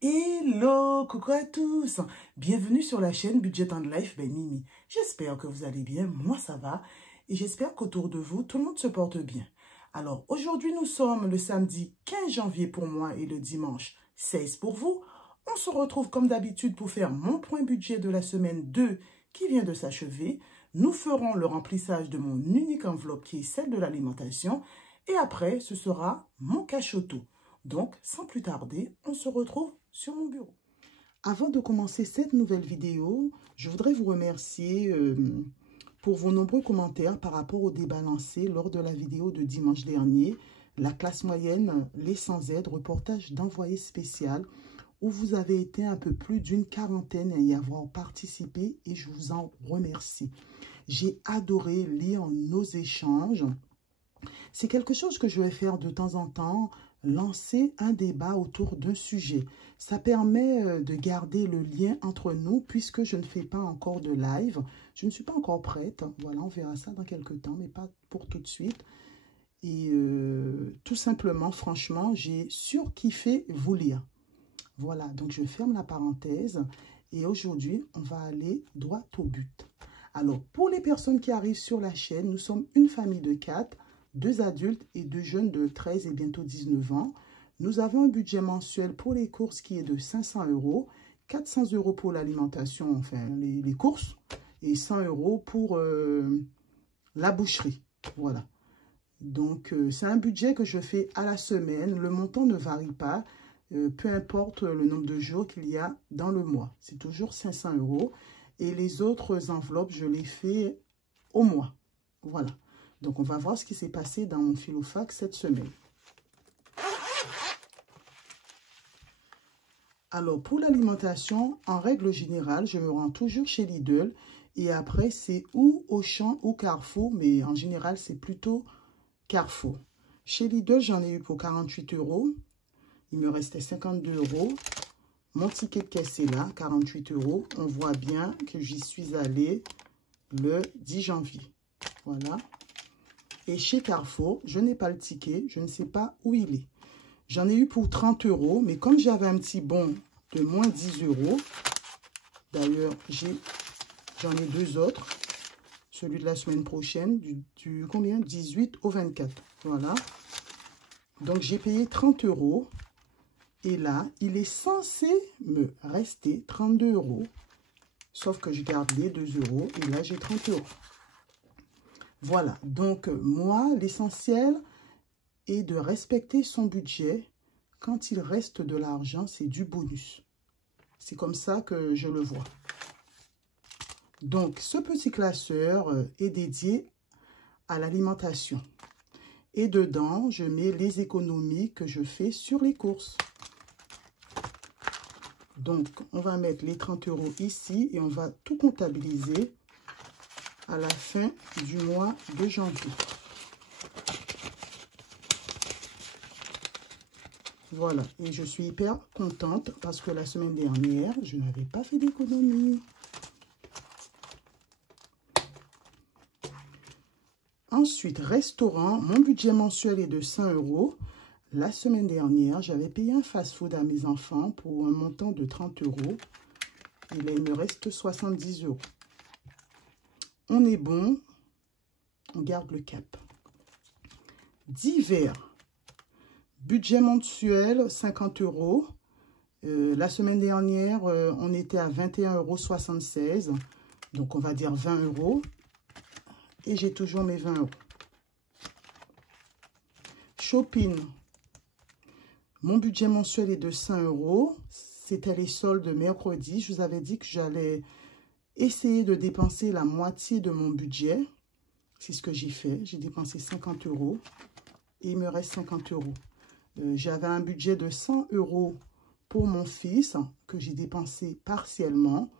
Hello, coucou à tous. Bienvenue sur la chaîne Budget and Life by Mimi. J'espère que vous allez bien, moi ça va. Et j'espère qu'autour de vous, tout le monde se porte bien. Alors, aujourd'hui, nous sommes le samedi 15 janvier pour moi et le dimanche 16 pour vous. On se retrouve comme d'habitude pour faire mon point budget de la semaine 2 qui vient de s'achever. Nous ferons le remplissage de mon unique enveloppe qui est celle de l'alimentation. Et après, ce sera mon cache-auto. Donc, sans plus tarder, on se retrouve sur mon bureau. Avant de commencer cette nouvelle vidéo, je voudrais vous remercier pour vos nombreux commentaires par rapport au débat lancé lors de la vidéo de dimanche dernier, la classe moyenne, les sans-aide, reportage d'envoyé spécial, où vous avez été un peu plus d'une quarantaine à y avoir participé et je vous en remercie. J'ai adoré lire nos échanges. C'est quelque chose que je vais faire de temps en temps, lancer un débat autour d'un sujet. Ça permet de garder le lien entre nous puisque je ne fais pas encore de live. Je ne suis pas encore prête. Voilà, on verra ça dans quelques temps, mais pas pour tout de suite. Et tout simplement, franchement, j'ai surkiffé vous lire. Voilà, donc je ferme la parenthèse. Et aujourd'hui, on va aller droit au but. Alors, pour les personnes qui arrivent sur la chaîne, nous sommes une famille de 4. 2 adultes et 2 jeunes de 13 et bientôt 19 ans. Nous avons un budget mensuel pour les courses qui est de 500 €, 400 € pour l'alimentation, enfin les courses, et 100 € pour la boucherie. Voilà. Donc, c'est un budget que je fais à la semaine. Le montant ne varie pas, peu importe le nombre de jours qu'il y a dans le mois. C'est toujours 500 €. Et les autres enveloppes, je les fais au mois. Voilà. Donc, on va voir ce qui s'est passé dans mon Filofax cette semaine. Alors, pour l'alimentation, en règle générale, je me rends toujours chez Lidl. Et après, c'est ou Auchan ou Carrefour. Mais en général, c'est plutôt Carrefour. Chez Lidl, j'en ai eu pour 48 €. Il me restait 52 €. Mon ticket de caisse est là, 48 €. On voit bien que j'y suis allée le 10 janvier. Voilà. Et chez Carrefour, je n'ai pas le ticket, je ne sais pas où il est. J'en ai eu pour 30 €, mais comme j'avais un petit bon de moins 10 €, d'ailleurs, j'en ai 2 autres, celui de la semaine prochaine, du combien? 18 au 24. Voilà. Donc, j'ai payé 30 €. Et là, il est censé me rester 32 €. Sauf que je garde les 2 €. Et là, j'ai 30 €. Voilà, donc moi, l'essentiel est de respecter son budget. Quand il reste de l'argent, c'est du bonus. C'est comme ça que je le vois. Donc, ce petit classeur est dédié à l'alimentation. Et dedans, je mets les économies que je fais sur les courses. Donc, on va mettre les 30 € ici et on va tout comptabiliser à la fin du mois de janvier. Voilà, et je suis hyper contente parce que la semaine dernière, je n'avais pas fait d'économie. Ensuite, restaurant, mon budget mensuel est de 100 €. La semaine dernière, j'avais payé un fast-food à mes enfants pour un montant de 30 €. Et là, il me reste 70 €. On est bon, on garde le cap. Divers, budget mensuel, 50 €. La semaine dernière, on était à 21,76 €. Donc, on va dire 20 €. Et j'ai toujours mes 20 €. Shopping, mon budget mensuel est de 100 €. C'était les soldes mercredi. Je vous avais dit que j'allais essayer de dépenser la moitié de mon budget. C'est ce que j'ai fait. J'ai dépensé 50 € et il me reste 50 €. J'avais un budget de 100 € pour mon fils que j'ai dépensé partiellement.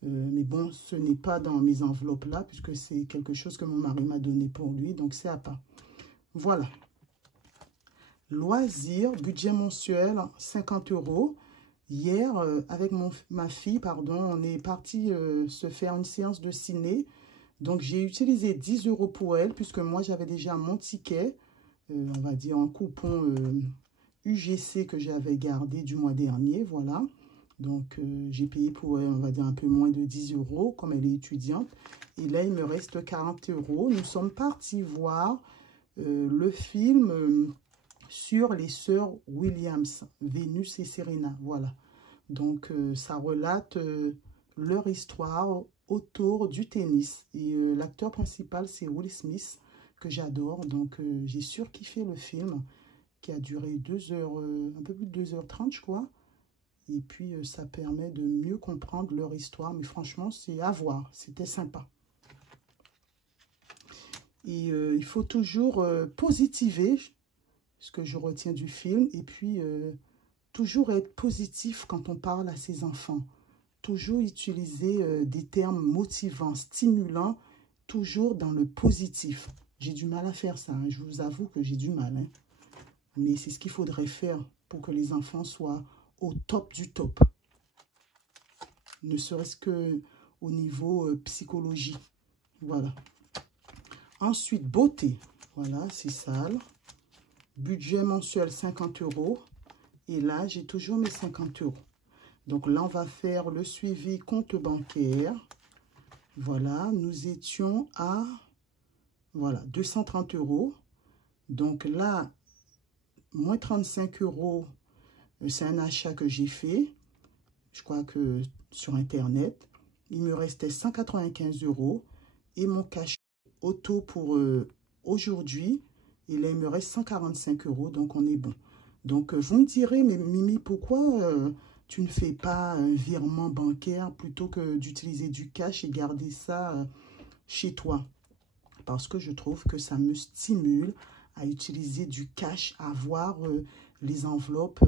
Mais bon, ce n'est pas dans mes enveloppes là puisque c'est quelque chose que mon mari m'a donné pour lui. Donc, c'est à part. Voilà. Loisirs, budget mensuel, 50 €. Hier, avec ma fille, pardon, on est parti se faire une séance de ciné. Donc, j'ai utilisé 10 € pour elle, puisque moi, j'avais déjà mon ticket, on va dire en coupon UGC que j'avais gardé du mois dernier, voilà. Donc, j'ai payé pour, on va dire, un peu moins de 10 € comme elle est étudiante. Et là, il me reste 40 €. Nous sommes partis voir le film sur les sœurs Williams, Vénus et Serena, voilà. Donc, ça relate leur histoire autour du tennis. Et l'acteur principal, c'est Will Smith, que j'adore. Donc, j'ai surkiffé le film qui a duré 2 heures, un peu plus de 2h30, je crois. Et puis, ça permet de mieux comprendre leur histoire. Mais franchement, c'est à voir. C'était sympa. Et il faut toujours positiver, ce que je retiens du film. Et puis, toujours être positif quand on parle à ses enfants. Toujours utiliser des termes motivants, stimulants, toujours dans le positif. J'ai du mal à faire ça, hein. Je vous avoue que j'ai du mal, hein. Mais c'est ce qu'il faudrait faire pour que les enfants soient au top du top. Ne serait-ce qu'au niveau psychologie. Voilà. Ensuite, beauté. Voilà, c'est sale. Budget mensuel 50 €. Et là, j'ai toujours mes 50 €. Donc là, on va faire le suivi compte bancaire. Voilà, nous étions à voilà, 230 €. Donc là, moins 35 €, c'est un achat que j'ai fait. Je crois que sur Internet. Il me restait 195 € et mon cash auto pour aujourd'hui. Et là, il me reste 145 €, donc on est bon. Donc, vous me direz, mais Mimi, pourquoi tu ne fais pas un virement bancaire plutôt que d'utiliser du cash et garder ça chez toi? Parce que je trouve que ça me stimule à utiliser du cash, à voir les enveloppes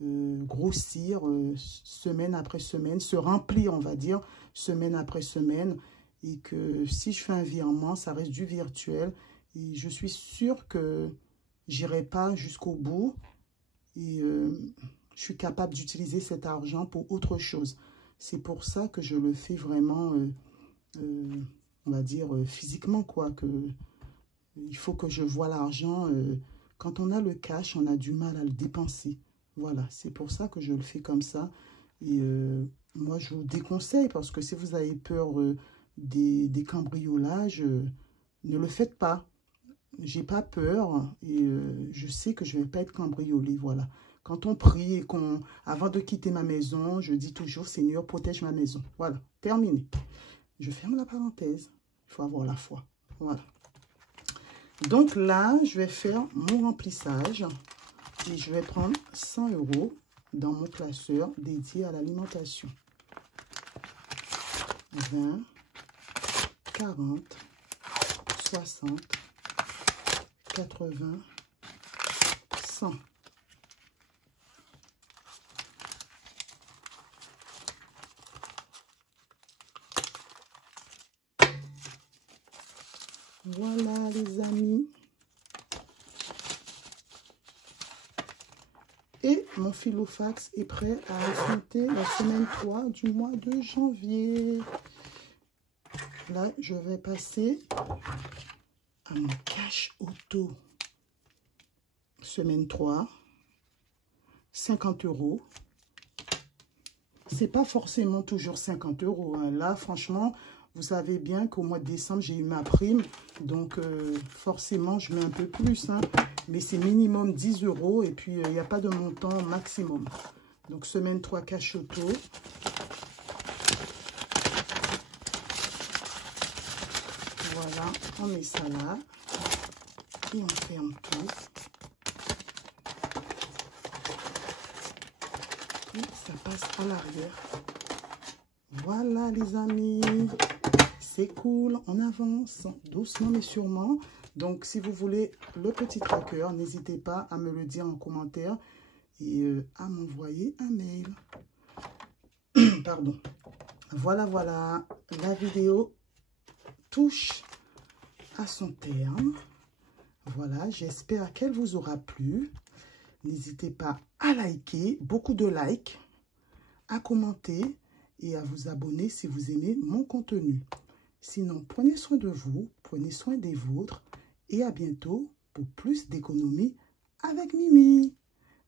grossir semaine après semaine, se remplir, on va dire, semaine après semaine. Et que si je fais un virement, ça reste du virtuel. Et je suis sûre que j'irai pas jusqu'au bout. Et je suis capable d'utiliser cet argent pour autre chose. C'est pour ça que je le fais vraiment, on va dire, physiquement, quoi. Il faut que je vois l'argent. Quand on a le cash, on a du mal à le dépenser. Voilà, c'est pour ça que je le fais comme ça. Et moi, je vous déconseille parce que si vous avez peur des cambriolages, ne le faites pas. J'ai pas peur et je sais que je ne vais pas être cambriolée, voilà. Quand on prie et avant de quitter ma maison, je dis toujours, Seigneur, protège ma maison. Voilà, terminé. Je ferme la parenthèse. Il faut avoir la foi. Voilà. Donc là, je vais faire mon remplissage et je vais prendre 100 € dans mon classeur dédié à l'alimentation. 20, 40, 60, 80, 100. Voilà les amis. Et mon filofax est prêt à affronter la semaine 3 du mois de janvier. Là, je vais passer à mon cash auto. Semaine 3, 50 €. C'est pas forcément toujours 50 €. Hein. Là, franchement, vous savez bien qu'au mois de décembre, j'ai eu ma prime. Donc, forcément, je mets un peu plus. Hein. Mais c'est minimum 10 €. Et puis, il n'y a pas de montant maximum. Donc, semaine 3, cash auto. Voilà, on met ça là. Et on ferme tout. Et ça passe à l'arrière. Voilà les amis. C'est cool, on avance doucement mais sûrement. Donc, si vous voulez le petit tracker, n'hésitez pas à me le dire en commentaire et à m'envoyer un mail. Pardon. Voilà, voilà. La vidéo touche à son terme. Voilà, j'espère qu'elle vous aura plu. N'hésitez pas à liker, beaucoup de likes, à commenter et à vous abonner si vous aimez mon contenu. Sinon, prenez soin de vous, prenez soin des vôtres et à bientôt pour plus d'économie avec Mimi.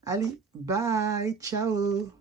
Allez, bye, ciao.